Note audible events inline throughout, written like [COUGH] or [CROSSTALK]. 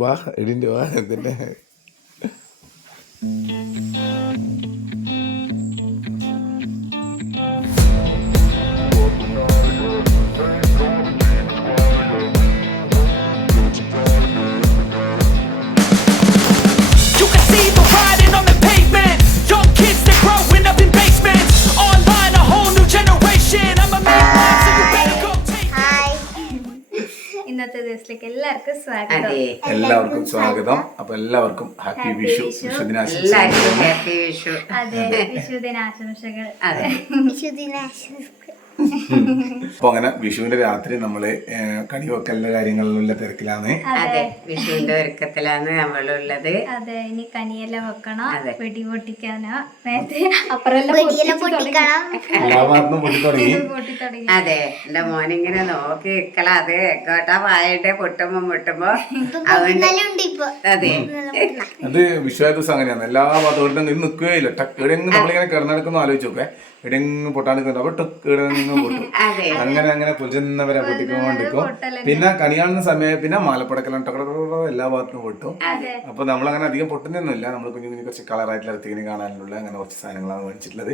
വാ ഇടിന്റെ വാ ഇതിന്റെ ഇന്നത്തെ ദിവസത്തിലേക്ക് എല്ലാവർക്കും സ്വാഗതം. എല്ലാവർക്കും സ്വാഗതം. അപ്പൊ എല്ലാവർക്കും ഹാപ്പി വിഷു ദിനാശംസകൾ എല്ലാവർക്കും ഹാപ്പി വിഷു. അതെ വിഷു ദിനാശംസകൾ അതെ. അപ്പൊ അങ്ങനെ വിഷുവിന്റെ രാത്രി നമ്മൾ കണിവെക്കലിന്റെ കാര്യങ്ങളിലുള്ള തിരക്കിലാണ്. അതെ. വിഷുവിന്റെ ഒരുക്കത്തിലാണ് നമ്മളുള്ളത്. അതെ. ഇനി കനിയെല്ലാം വെക്കണം. വെടി പൊട്ടിക്കാനോ? നേരത്തെ [LAUGHS] അതെ. എന്റെ മോനിങ്ങനെ നോക്കി നിക്കള അത് കേട്ടാ വായന്റെ പൊട്ടുമ്പോ മുട്ടുമ്പോ അതെ. അത് വിഷു ദിവസം അങ്ങനെയാണ്. എല്ലാ ഭാഗത്തും നിൽക്കുകയില്ല. ടക്ക് എവിടെയെങ്കിലും നമ്മളിങ്ങനെ കിടന്നെടുക്കുന്നു ആലോചിച്ചോക്കെ എവിടെയെങ്കിലും പൊട്ടാൻ നിൽക്കുന്നുണ്ട്. അപ്പൊ ടക്ക് എവിടെയെങ്കിലും പൊട്ടും. [LAUGHS] അങ്ങനെ അങ്ങനെ പുലരുന്നവരെ പൊട്ടിക്കൊണ്ടിരിക്കും. പിന്നെ കണിയാളുന്ന സമയം പിന്നെ മാലപ്പടക്കെല്ലാം ടക്കടക്കട എല്ലാ ഭാഗത്തും പൊട്ടും. അപ്പൊ നമ്മൾ അങ്ങനെ അധികം പൊട്ടുന്നൊന്നുമില്ല. നമ്മൾ കുഞ്ഞു കുഞ്ഞു കുറച്ച് കളറായിട്ടുള്ള എത്തിങ്ങനെ കാണാനുള്ള. അങ്ങനെ കുറച്ച് സാധനങ്ങളാണ് മേടിച്ചിട്ടുള്ളത്.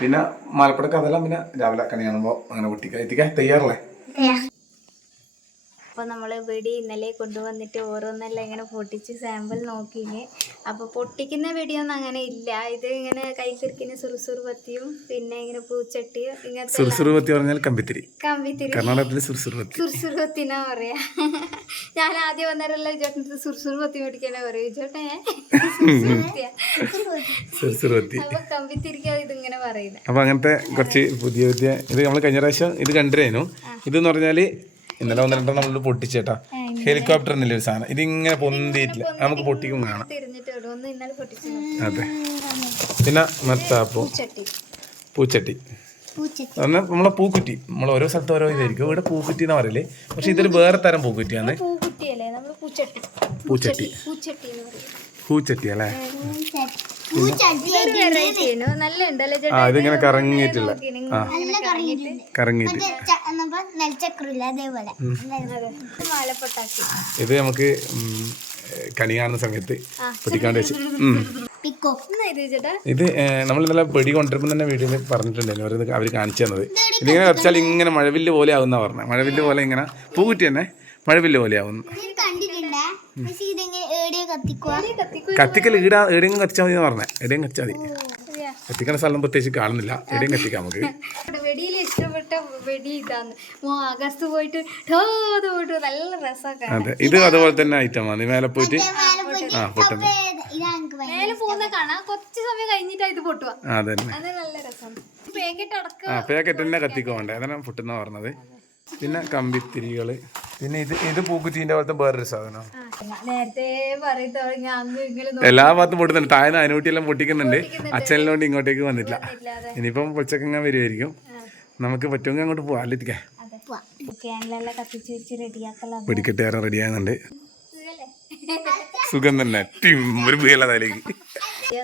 പിന്നെ മാലപ്പടക്കം അതെല്ലാം പിന്നെ രാവിലെ കണി കാണുമ്പോൾ അങ്ങനെ പൊട്ടിക്കാൻ എത്തിക്കാൻ തയ്യാറല്ലേ? അപ്പൊ നമ്മൾ വെടി ഇന്നലെ കൊണ്ടുവന്നിട്ട് ഓരോന്നെല്ലാം ഇങ്ങനെ പൊട്ടിച്ച് സാമ്പിൾ നോക്കിയിന് അപ്പോൾ പൊട്ടിക്കുന്ന വെടിയൊന്നും അങ്ങനെ ഇല്ല. ഇത് ഇങ്ങനെ കൈത്തിരിക്കുന്ന സുറുസുറുപത്തിയും പിന്നെ ഇങ്ങനെ പൂച്ചട്ടിയും ഇങ്ങനെ സുറുസുറുപത്തി പറഞ്ഞാൽ കമ്പിത്തിരി. കമ്പിത്തിരി. കർണാടകത്തിൽ സുറുസുറുപത്തി എന്നാ പറയാ. ഞാൻ ആദ്യം വന്നേരല്ലോ ചേട്ടൻ സുറുസുറുപത്തി മേടിക്കാനാ പറയൂ ചേട്ടൻ സുറുസുറുപത്തി അപ്പൊ കമ്പിത്തിരിക്കാതെ ഇതിങ്ങനെ പറയുന്നത് അപ്പോൾ അങ്ങനത്തെ കുറച്ച് പുതിയ പുതിയ ഇത് നമ്മൾ കഴിഞ്ഞ പ്രാവശ്യം ഇത് കണ്ടിരുന്നു. ഇതെന്ന് പറഞ്ഞാൽ ഇന്നലെ ഒന്ന് രണ്ടെണ്ണം നമ്മൾ പൊട്ടിച്ചേട്ടാ. ഹെലികോപ്റ്റർ എന്നല്ലേ ഒരു സാധനം. ഇതിങ്ങനെ പൊന്തിയിട്ടില്ല. നമുക്ക് പൊട്ടിക്കും കാണാം. അതെ. പിന്നെ മത്താപ്പൂ ചട്ടി പൂച്ചട്ടി. നമ്മളെ പൂക്കുറ്റി. നമ്മൾ ഓരോ സ്ഥലത്ത് ഓരോ ഇതായിരിക്കും. ഇവിടെ പൂക്കുറ്റി എന്ന് പറയല്ലേ പക്ഷെ ഇതൊരു വേറെ തരം പൂക്കുറ്റിയാണ്. പൂച്ചട്ടി. പൂച്ചട്ടി. അല്ലേ? ആ ഇതിങ്ങനെ കറങ്ങിയിട്ടില്ല. ആ. കറങ്ങിയിട്ട് കറങ്ങിയിട്ട് നെൽച്ചക്രമില്ല അതേപോലെ മാലപ്പൊട്ടാക്കി ഇത് നമുക്ക് കണി കാണുന്ന സമയത്ത് പൊട്ടിക്കാണ്ട് വെച്ച്. ഇത് ചേട്ടാ? ഇത് നമ്മൾ ഇന്നലെ വെടി കൊണ്ടുവരുമ്പോൾ തന്നെ വീട്ടിൽ പറഞ്ഞിട്ടുണ്ടായിരുന്നു. അവർ അവർ കാണിച്ചു തന്നത്. ഇതിങ്ങനെ വെച്ചാൽ ഇങ്ങനെ മഴവില്ല് പോലെ ആവുന്ന പറഞ്ഞത്. മഴവില്ല് പോലെ ഇങ്ങനെ പൂക്കുറ്റി തന്നെ മഴവില്ല് പോലെ ആവുന്നു ഇത് കണ്ടിട്ടുണ്ടേ പക്ഷെ ഇതെങ്ങനെ ഏടിയ കത്തിക്കുക കത്തിക്കു കത്തിക്കൽ ഈടാ എവിടെയെങ്കിലും കത്തിച്ചാൽ മതി എന്ന് പറഞ്ഞത്. എവിടെയും കത്തിച്ചാൽ മതി. കത്തിക്കണ സ്ഥലം പ്രത്യേകിച്ച് കാണുന്നില്ല. എവിടെയും കത്തിക്കാം നമുക്ക്. വെടിയിൽ ഇഷ്ടപ്പെട്ട വെടി ഇതാന്ന്. മോ അഗസ്റ്റ് പോയിട്ട് നല്ല രസമൊക്കെ അതെ ഇത് അതുപോലെ തന്നെ ഐറ്റം ഐറ്റമാണ് മേലെ പോയിട്ട്? ആ ഭയങ്കര മേലെ പോകുന്ന കാണാം. കുറച്ച് സമയം കഴിഞ്ഞിട്ടാ ഇത് പൊട്ടുക. ആ അതന്നെ. അത് നല്ല രസം. അടക്ക ആ പേക്കറ്റ് തന്നെ കത്തിക്കോണ്ടേ അതാണ് പൊട്ടുന്ന പറഞ്ഞത്. പിന്നെ കമ്പിത്തിരികൾ പിന്നെ ഇത് ഇത് പൂക്കുറ്റീന്റെ പോലത്തെ വേറൊരു സാധനം. നേരത്തെ എല്ലാ ഭാഗത്തും പൊട്ടുന്നുണ്ട് താഴ്ന്ന അനുകൂട്ടിയെല്ലാം പൊട്ടിക്കുന്നുണ്ട്. അച്ഛനിലോണ്ട് ഇങ്ങോട്ടേക്ക് വന്നിട്ടില്ല. ഇനിയിപ്പം പൊച്ചക്കങ്ങ വരുമായിരിക്കും നമുക്ക് പറ്റുമെങ്കിൽ അങ്ങോട്ട് പോവാം. അല്ലെത്തിക്കാൻ പിടിക്കട്ടേറെ റെഡിയാകുന്നുണ്ട് സുഖം തന്നെ. ഒരു വീല തലേക്ക്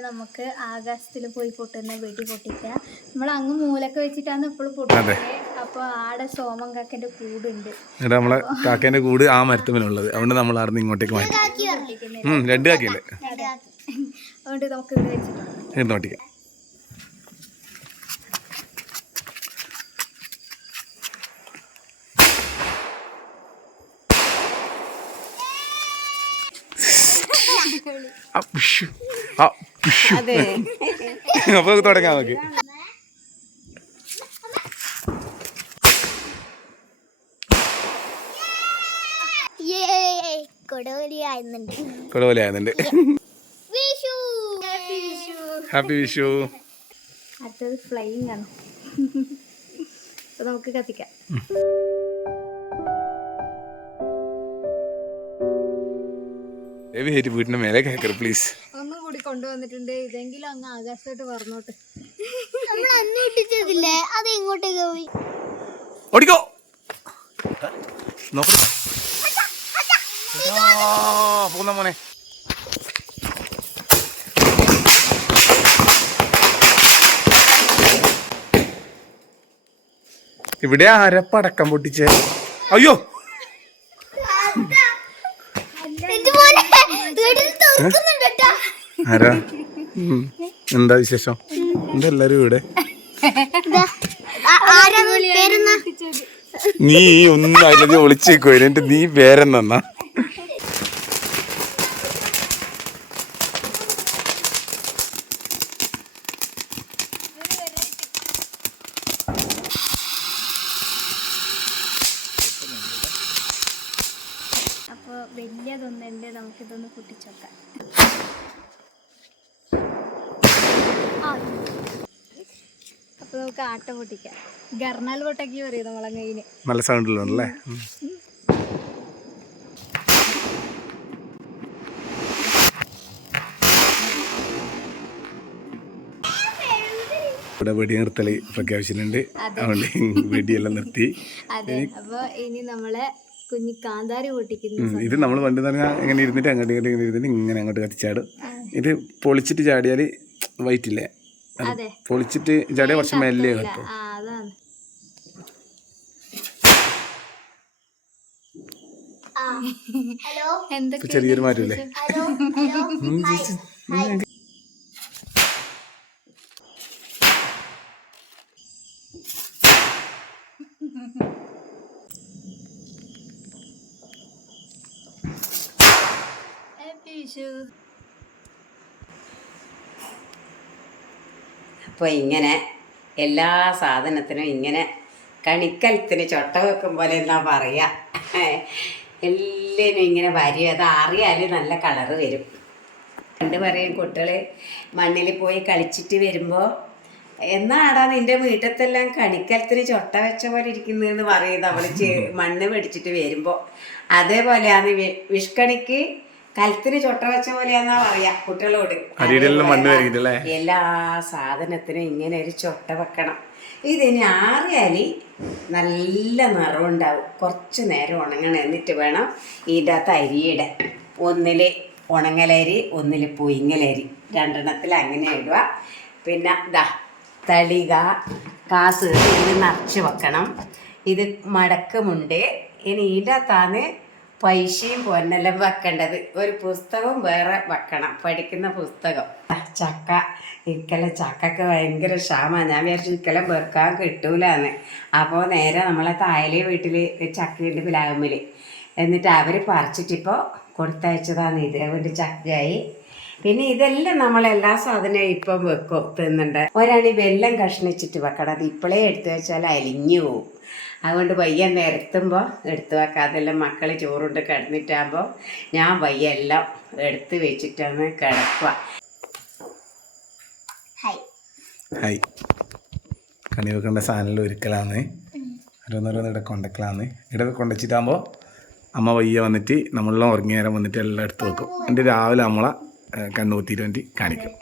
നമുക്ക് ആകാശത്തിൽ പോയി പൊട്ടുന്ന വെടി പൊട്ടിക്കുക നമ്മൾ അങ്ങ് മൂലൊക്കെ വെച്ചിട്ടാണ് ഇപ്പോഴും പൊട്ടുന്നത്. അപ്പൊ ആടെ സോമൻ കാക്കന്റെ കൂടുണ്ട്. നമ്മളെ കാക്കേന്റെ കൂട് ആ മരത്തുമേലുള്ളത് അതുകൊണ്ട് നമ്മൾ നിന്ന് ഇങ്ങോട്ടേക്ക് മാറ്റി. രണ്ട് കാക്കിയല്ലേ അതുകൊണ്ട് നമുക്ക് ഇവിടെ വെച്ചിട്ടുണ്ട്. ആ. [LAUGHS] അപ്പൊ തുടങ്ങാം നമുക്ക്. കൊടവലി ആയിരുന്നുണ്ട് ഹാപ്പി വിഷു. അടുത്തത് ഫ്ലൈങ് ആണ്. അപ്പൊ നമുക്ക് കത്തിക്കാം. വീട്ടിന്റെ ഹേറ്റ് വീടിന്റെ മേലെ കേക്കറ് പ്ലീസ് കൂടി കൊണ്ടുവന്നിട്ടുണ്ട്. ഇതെങ്കിലും അങ്ങ് ആകാശത്തോട്ട് പറഞ്ഞോട്ട് നമ്മൾ അന്വേഷിച്ചതില്ലേ അത് ഇങ്ങോട്ടേക്ക് പോയി. ഓടിക്കോ. പോകുന്ന മോനെ. ഇവിടെ ആരപ്പടക്കം പൊട്ടിച്ചേ. അയ്യോ. ഇത് കൂട്ടുകാരിൽ തോർക്കുന്നുണ്ട് കേട്ടാ ആരാ? എന്താ വിശേഷം? എന്താ എല്ലാരും ഇവിടെ നീ ഒന്നും അതിലേക്ക് ഒളിച്ചേക്കോ എന്നിട്ട് നീ പേരെന്നാ അപ്പോൾ വലിയതൊന്നുണ്ട് നമുക്കിതൊന്ന് പൊട്ടിച്ചോക്കാം അപ്പോൾ നമുക്ക് ആട്ട പൊട്ടിക്കാം ഗർണാൽ പൊട്ടാക്കി പറയും നല്ല ഇവിടെ വെടി നിർത്തൽ പ്രഖ്യാപിച്ചിട്ടുണ്ട്. അതുകൊണ്ട് വെടിയെല്ലാം നിർത്തി. അപ്പൊ അപ്പോൾ ഇനി നമ്മളെ കുഞ്ഞി കാന്താരി പൊട്ടിക്കുന്നു ഇത് നമ്മൾ പണ്ട് തന്നെ ഇങ്ങനെ ഇരുന്നിട്ട് അങ്ങോട്ട് ഇങ്ങോട്ട് ഇങ്ങനെ ഇരുന്നിട്ട് ഇങ്ങനെ അങ്ങോട്ട് കത്തിച്ചാടും. ഇത് പൊളിച്ചിട്ട് ചാടിയാൽ വൈറ്റില്ലേ. പൊളിച്ചിട്ട് ജട കുറച്ച് മെല്ലെ കേട്ടോ ചെറിയൊരു മാറ്റമില്ലേ ഹലോ ഹലോ ഹാപ്പി വിഷു അപ്പോൾ ഇങ്ങനെ എല്ലാ സാധനത്തിനും ഇങ്ങനെ കണിക്കലത്തിന് ചൊട്ട വെക്കും പോലെ എന്നാ പറയുക എല്ലാവരും ഇങ്ങനെ വരും. അത് അറിയാൽ നല്ല കളറ് വരും. പണ്ട് പറയും കുട്ടികൾ മണ്ണിൽ പോയി കളിച്ചിട്ട് വരുമ്പോൾ എന്നാടാ നിന്റെ വീട്ടത്തെല്ലാം കണിക്കലത്തിന് ചൊട്ട വെച്ച പോലെ ഇരിക്കുന്നതെന്ന് പറയും അവൾ മണ്ണ് മേടിച്ചിട്ട് വരുമ്പോൾ അതേപോലെയാണ് വിഷ്കണിക്ക് കലത്തിന് ചൊട്ട വെച്ച പോലെയാന്നാ പറയാ കുട്ടികളോട്. വരികിട്ടല്ലേ എല്ലാ സാധനത്തിനും ഇങ്ങനെ ഒരു ചൊട്ട വെക്കണം. ഇതിന് ആറിയാലി നല്ല നിറവുണ്ടാവും. കുറച്ച് നേരം ഉണങ്ങണം എന്നിട്ട് വേണം ഇതിന്റെ അകത്ത് അരിയിടാൻ. ഒന്നിൽ ഉണങ്ങലരി ഒന്നിൽ പൊയിങ്ങലരി രണ്ടെണ്ണത്തിൽ അങ്ങനെ ഇടുക. പിന്നെ ദാ തളിക കാസ് ഇത് നിറച്ച് വെക്കണം. ഇത് മടക്കമുണ്ട് ഇനി ഇതിന്റെ അകത്താണ് പൈസയും പൊന്നെല്ലാം വെക്കേണ്ടത്. ഒരു പുസ്തകം വേറെ വെക്കണം. പഠിക്കുന്ന പുസ്തകം. ചക്ക. ഇക്കല ചക്കക്ക് ഭയങ്കര ക്ഷാമാണ് ഞാൻ വിചാരിച്ചു ഇക്കലം വെക്കാൻ കിട്ടൂലെന്ന്. അപ്പോൾ നേരെ നമ്മളെ തായലേ വീട്ടിൽ ചക്കയുണ്ട് പിലാവുമ്മിൽ എന്നിട്ട് അവർ പറിച്ചിട്ടിപ്പോൾ കൊടുത്തയച്ചതാണ് ഇത്. അതുകൊണ്ട് ചക്കയായി. പിന്നെ ഇതെല്ലാം നമ്മളെല്ലാ സാധനവും ഇപ്പം വെക്കും തിന്നുണ്ട്. ഒരാണി വെല്ലം കഷ്ണിച്ചിട്ട് വെക്കണം. അത് ഇപ്പോഴേ എടുത്തു വെച്ചാൽ അലിഞ്ഞു പോവും. അതുകൊണ്ട് വയ്യ നിരത്തുമ്പോൾ എടുത്തു വെക്കാം അതെല്ലാം മക്കൾ ചോറുണ്ട് കിടന്നിട്ടാകുമ്പോൾ ഞാൻ വയ്യ എല്ലാം എടുത്ത് വെച്ചിട്ടാണ് കിടക്കുക ഹായ് കണി വെക്കേണ്ട സാധനങ്ങൾ ഒരുക്കലാന്ന്. ഓരോന്നോരോന്ന് ഇവിടെ കൊണ്ടക്കലാന്ന്. ഇവിടെ കൊണ്ടുവച്ചിട്ടാകുമ്പോൾ അമ്മ വയ്യ വന്നിട്ട് നമ്മളെല്ലാം ഉറങ്ങിയ നേരം വന്നിട്ട് എല്ലാം എടുത്ത് വെക്കും. എന്നിട്ട് രാവിലെ നമ്മളെ കണ്ണൂത്തിയിട്ട് വേണ്ടി കാണിക്കും.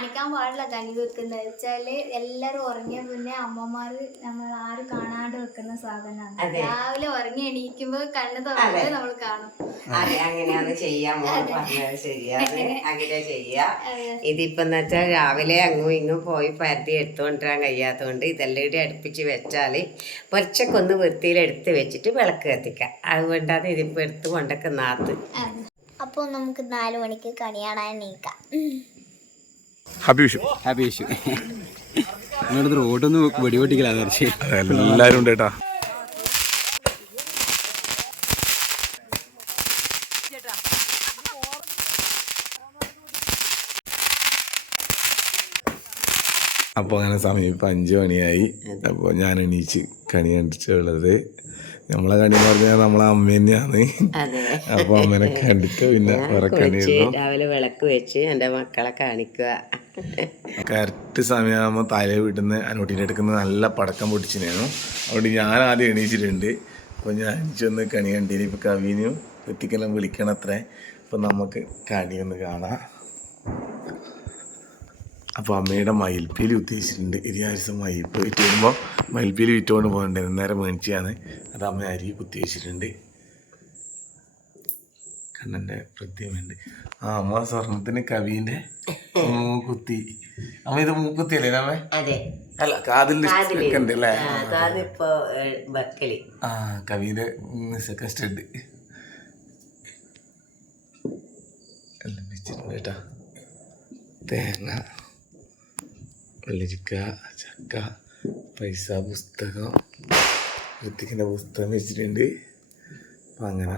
കാണിക്കാൻ പാടില്ല കനി വെക്കുന്നത്. വെച്ചാൽ എല്ലാരും ഉറങ്ങിയ പിന്നെ അമ്മമാര് നമ്മൾ ആരും കാണാണ്ട് വെക്കുന്ന സാധനമാണ്. രാവിലെ ഉറങ്ങി എണീക്കുമ്പോ കണ്ണ് തുറന്നത് നമ്മൾ കാണും. അതെ അങ്ങനെയാണ് ചെയ്യാൻ മോൾ പറഞ്ഞത് ശരിയാണ് അങ്ങനെ ചെയ്യാ. ഇതിപ്പോ എന്ന് വെച്ചാൽ രാവിലെ അങ്ങും ഇങ്ങും പോയി പരത്തി എടുത്തുകൊണ്ടിരാൻ കഴിയാത്തതുകൊണ്ട് ഇതെല്ലാം കൂടി അടുപ്പിച്ച് വെച്ചാൽ പൊരച്ചക്കൊന്ന് വൃത്തിയിൽ എടുത്ത് വെച്ചിട്ട് വിളക്ക് കത്തിക്കാം അതുകൊണ്ടാണ് ഇതിപ്പോ എടുത്ത് കൊണ്ടൊക്കെ നാത്ത്. അപ്പോൾ നമുക്ക് നാല് മണിക്ക് കണി കാണാൻ നീക്കാം ഹാപ്പി വിഷു ഹാപ്പി വിഷു നിങ്ങളുടെ റോഡൊന്നും വെടിപൊട്ടിക്കല തീർച്ച എല്ലാവരും ഉണ്ട് കേട്ടാ. അപ്പോൾ അങ്ങനെ സമയം ഇപ്പം അഞ്ച് മണിയായി. അപ്പോൾ ഞാൻ എണീച്ച് കണി കണ്ടിട്ടുള്ളത് നമ്മളെ കണി എന്ന് പറഞ്ഞാൽ നമ്മളെ അമ്മ തന്നെയാണ്. അതെ. അപ്പോൾ അമ്മേനെ കണ്ടിട്ട് പിന്നെ വേറെ കണി രാവിലെ വിളക്ക് വെച്ച് എന്റെ മക്കളെ കാണിക്കുക. കറക്റ്റ് സമയമാകുമ്പോൾ തലേ വീട്ടിന്ന് നിന്ന് എടുക്കുന്ന നല്ല പടക്കം പൊട്ടിച്ചിരുന്നു. അതുകൊണ്ട് ഞാൻ ആദ്യം എണീച്ചിട്ടുണ്ട്. അപ്പോൾ ഞാൻ ചെന്ന് കണി കണ്ടിന്. ഇപ്പോൾ കവിനും എത്തിക്കെല്ലാം വിളിക്കണത്രേ. അപ്പൊ നമുക്ക് കണി ഒന്ന് കാണാം. അപ്പോൾ അമ്മയുടെ മയിൽപ്പീലി ഉദ്ദേശിച്ചിട്ടുണ്ട്. ഇരുപത് മയിൽപ്പ് വിറ്റ് വരുമ്പോൾ മയിൽപ്പീലി വിറ്റുകൊണ്ട് പോകണ്ടേ. നേരെ മേടിച്ചാണ് അത് അമ്മ അരി കുത്തി വെച്ചിട്ടുണ്ട്. കണ്ണന്റെ പ്രതിമയുണ്ട് ആ അമ്മ സ്വർണത്തിന് കവിന്റെ മൂക്കുത്തി. അമ്മ ഇത് മൂക്കുത്തി അല്ലേ അമ്മ? അല്ല കാതിൽ ഉണ്ട് അല്ലേ ആ കവിയുടെ സെക്കൻഡ് എല്ലാം വെച്ചിട്ടുണ്ട് കേട്ടോ. തേങ്ങ. വെള്ളരിക്ക ചക്ക പൈസ പുസ്തകം ഋത്തിക്കിന്റെ പുസ്തകം വെച്ചിട്ടുണ്ട്. അപ്പം അങ്ങനെ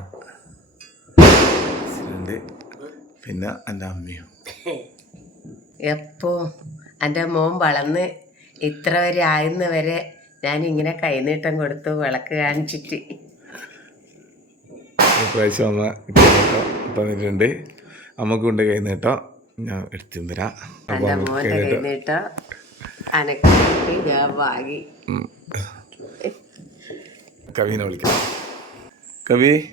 വെച്ചിട്ടുണ്ട്. പിന്നെ എന്റെ അമ്മയും. എപ്പോ? എന്റെ മോൻ വളർന്ന് ഇത്ര വരെ ആയുന്ന വരെ ഞാൻ ഇങ്ങനെ കൈനീട്ടം കൊടുത്തു വിളക്ക് കാണിച്ചിട്ട്. പ്രാവശ്യം അമ്മ തന്നിട്ടുണ്ട്. അമ്മയ്ക്ക് കൊണ്ട് കൈനീട്ടോ. ഞാൻ എടുത്തു തരാം കൈനീട്ടം. അനക്കിട്ട് ഞാൻ വാങ്ങി. കവിനെ വിളിക്കാം. കവി?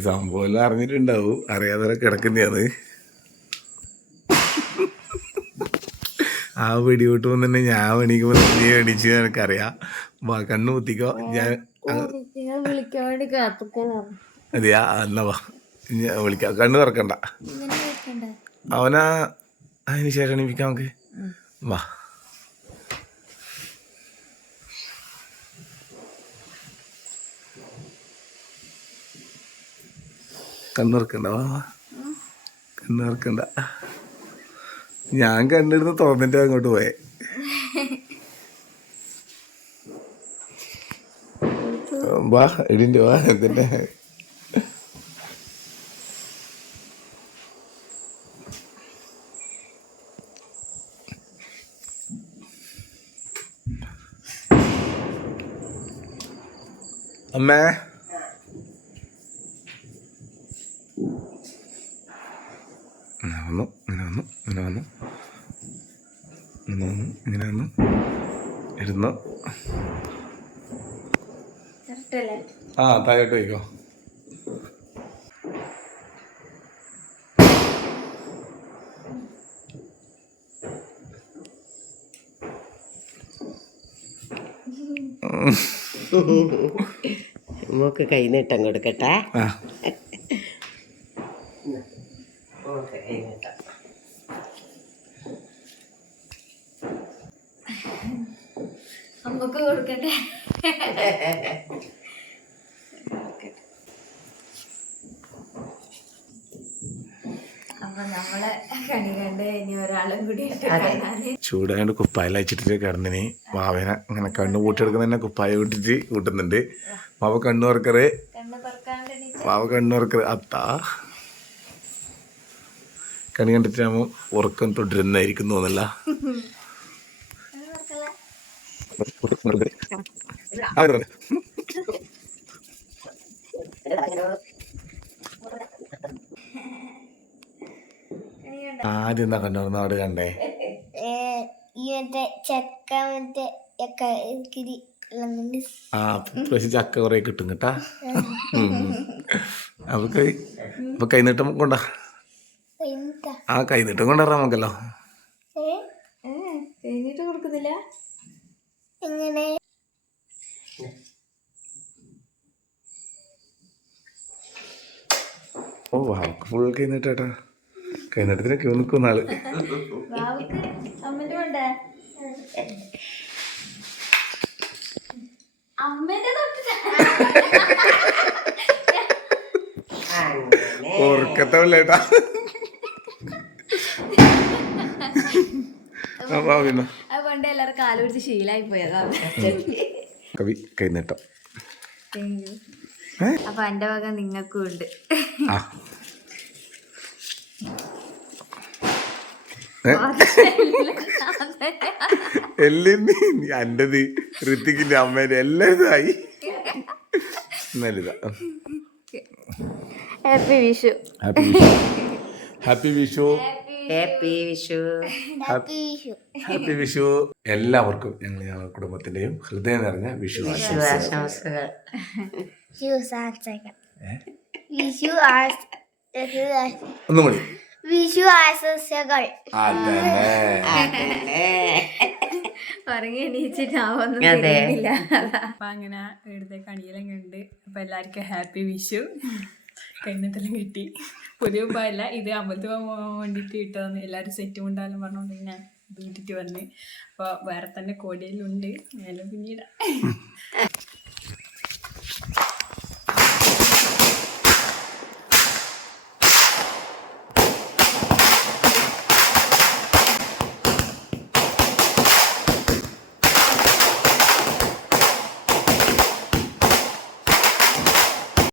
സംഭവം എല്ലാം അറിഞ്ഞിട്ടുണ്ടാവും. അറിയാതെ കിടക്കുന്നതാണ് ആ വെടിവിട്ട് വന്നെ ഞാൻ എണീക്കുമ്പോൾ നീ എണീച്ച് എനിക്കറിയാം. കണ്ണു കുത്തിക്കോ. ഞാൻ വിളിക്കാൻ വേണ്ടി കാത്തുക്കണം? അതെയാ എന്നാ വാ. ഞാൻ വിളിക്കാം. കണ്ണ് തുറക്കണ്ട. അവനാ അതിന് ശേഷം എണീപ്പിക്കാം നമുക്ക്. വാ. കണ്ണുറക്കണ്ട വാ വാ. ഞാൻ കണ്ണിരുന്ന് തുറന്നിട്ട് അങ്ങോട്ട് പോയെ. വാ ഇടിന്റെ വാ ഇതിന്റെ അമ്മേ. ഇങ്ങനെ വന്നു ഇങ്ങനെ വന്നു ഇങ്ങനെ വന്നു. ഇങ്ങനെ വന്നു ഇങ്ങനെ വന്നു. ഇരുന്നു. ആ താഴോട്ട് വയ്ക്കോ [LAUGHS] [LAUGHS] മോക്ക് കൈനീട്ടം കൊടുക്കട്ടെ. കൊടുക്കട്ടെ. ചൂടായോണ്ട് കുപ്പായ അയച്ചിട്ട് കിടന്നിന്. വാവേന ഇങ്ങനെ കണ്ണു പൂട്ടിയെടുക്കുന്ന തന്നെ കുപ്പായ കൂട്ടിട്ട് കൂട്ടുന്നുണ്ട്. മാവ കണ്ണു പാവ കണ്ണ് അത്ത എണീച്ച് കണ്ണു തുറക്കറ് അത്താ. കണി കണ്ടിട്ട് നമ്മൾ ഉറക്കം തുടരുന്നതായിരിക്കും തോന്നല്ല. ആദ്യം എന്താ കണ്ണൂർ നാട് കണ്ടേ ഈ മറ്റേ ചക്ക മറ്റേ കിരി ആ പക്ഷെ ചക്ക കുറെ കിട്ടും കേട്ടാ. അപ്പൊ കൈ അപ്പൊ കൈനീട്ടം കൊണ്ടാ. ആ കൈനീട്ടം കൊണ്ടുവരാം നമുക്കല്ലോ. കൊടുക്കുന്നില്ല? എങ്ങനെ? ഓ വാക്ക് ഫുൾ കൈനീട്ടാ കൈനീട്ടത്തിന് ക്യൂ നിൽക്കുന്ന ആൾ. അമ്മന്റെ കൊണ്ടേ? അമ്മന്റെ തൊട്ടിട്ടാ അങ്ങനെ. ഉറക്കത്തെ പിള്ളേട്ടാ അപ്പൊ പിന്നെ. അത് പണ്ട് എല്ലാവരും കാൽ പിടിച്ച് ശീലായി പോയതാണ് കവി കൈനീട്ടം. അപ്പൊ എന്റെ വക നിങ്ങൾക്കും ഉണ്ട് ആ ഏ? എല്ലാം എന്റെത് ഋത്തിക്കിന്റെ അമ്മേന്റെ എല്ലാം ഇതായി നല്ലതാ happy Vishu. Happy Vishu. Happy Vishu. Happy Vishu. Happy Vishu. എല്ലാവർക്കും ഞങ്ങൾ ഞങ്ങളുടെ കുടുംബത്തിന്റെയും ഹൃദയം നിറഞ്ഞ വിഷു ആശംസകൾ. വിഷു ആശംസകൾ. വിഷു ഒന്നും കൂടി വിഷു ആശംസകൾ ഉറങ്ങി എണീച്ചിട്ടാവൊന്നും അപ്പൊ അങ്ങനെ ഇവിടുത്തെ കണിയെല്ലാം കണ്ട് അപ്പൊ എല്ലാവർക്കും ഹാപ്പി വിഷു. കഴിഞ്ഞിട്ടെല്ലാം കിട്ടി. പുതിയ ഉപ്പല്ല ഇത് അമ്പലത്തിൽ പോകാൻ വേണ്ടിയിട്ട് ഇട്ടതെന്ന് എല്ലാവരും സെറ്റ് കൊണ്ടാലും പറഞ്ഞുകൊണ്ട് ഞാൻ വീട്ടിട്ട് വന്ന്. അപ്പോൾ വേറെ തന്നെ കോടിയിലുണ്ട് ഞാനും പിന്നീട്.